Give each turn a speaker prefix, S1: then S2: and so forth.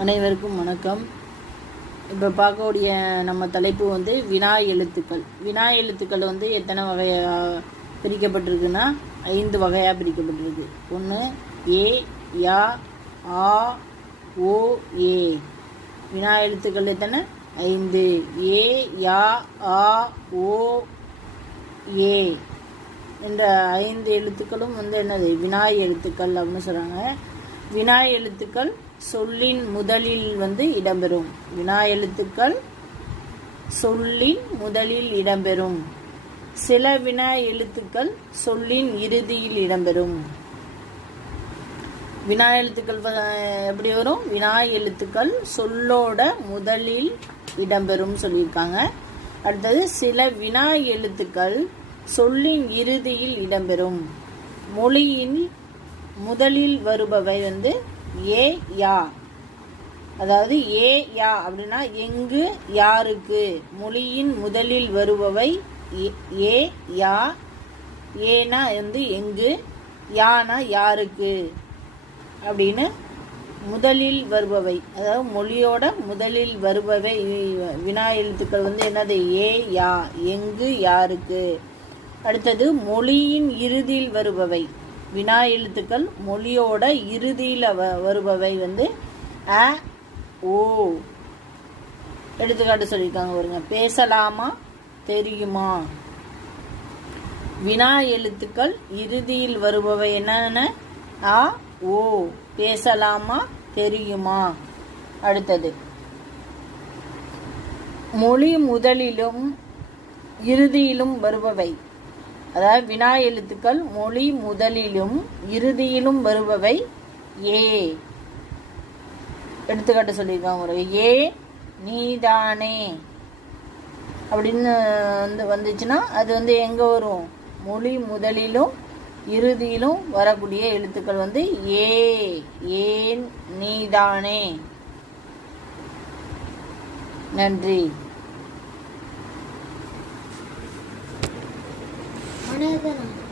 S1: அனைவருக்கும் வணக்கம். இப்போ பார்க்கக்கூடிய நம்ம தலைப்பு வந்து வினா எழுத்துக்கள். வினா எழுத்துக்கள் வந்து எத்தனை வகையாக பிரிக்கப்பட்டிருக்குன்னா ஐந்து வகையாக பிரிக்கப்பட்டிருக்கு. ஒன்று ஏ யா ஆ ஓ ஏ. வினா எழுத்துக்கள் எத்தனை? ஐந்து. ஏ யா ஆ ஓ ஏ. என்ற ஐந்து எழுத்துக்களும் வந்து என்னது? வினாய் எழுத்துக்கள் அப்படின்னு சொல்கிறாங்க வினாய் எழுத்துக்கள் சொல்லின் முதலில் வந்து இடம்பெறும். வினா எழுத்துக்கள் சொல்லின் முதலில் இடம்பெறும். சில வினா எழுத்துக்கள் சொல்லின் இறுதியில் இடம்பெறும். வினா எழுத்துக்கள் எப்படி வரும்? வினா எழுத்துக்கள் சொல்லோட முதலில் இடம்பெறும் சொல்லியிருக்காங்க. அடுத்தது சில வினா எழுத்துக்கள் சொல்லின் இறுதியில் இடம்பெறும். மொழியின் முதலில் வருபவை வந்து ஏ யா. அதாவது ஏ யா அப்படின்னா எங்கு யாருக்கு. மொழியின் முதலில் வருபவை ஏ- ஏ யா. ஏனா வந்து எங்கு யானா யாருக்கு. அப்படின்னு முதலில் வருபவை. அதாவது மொழியோட முதலில் வருபவை. வினா எழுத்துக்கள் வந்து என்னது? ஏ யா. எங்கு யாருக்கு. அடுத்தது மொழியின் இறுதியில் வருபவை. வினா எழுத்துக்கள் மொழியோட இறுதியில் வ வருபவை வந்து அ ஓ. எடுத்துக்காட்டு சொல்லியிருக்காங்க பாருங்க. பேசலாமா? தெரியுமா? வினா எழுத்துக்கள் இறுதியில் வருபவை என்னென்ன? ஆ ஓ. பேசலாமா? தெரியுமா? அடுத்தது. மொழி முதலிலும் இறுதியிலும் வருபவை. அதாவது வினா எழுத்துக்கள் மொழி முதலிலும் இறுதியிலும் வருபவை ஏ. எடுத்துக்காட்டு சொல்லியிருக்காங்க ஒரு ஏ நீதானே. அப்படின்னு வந்து வந்துச்சுன்னா அது வந்து எங்கே வரும்? மொழி முதலிலும் இறுதியிலும் வரக்கூடிய எழுத்துக்கள் வந்து ஏ. ஏன் நீதானே. நன்றி.
S2: banana.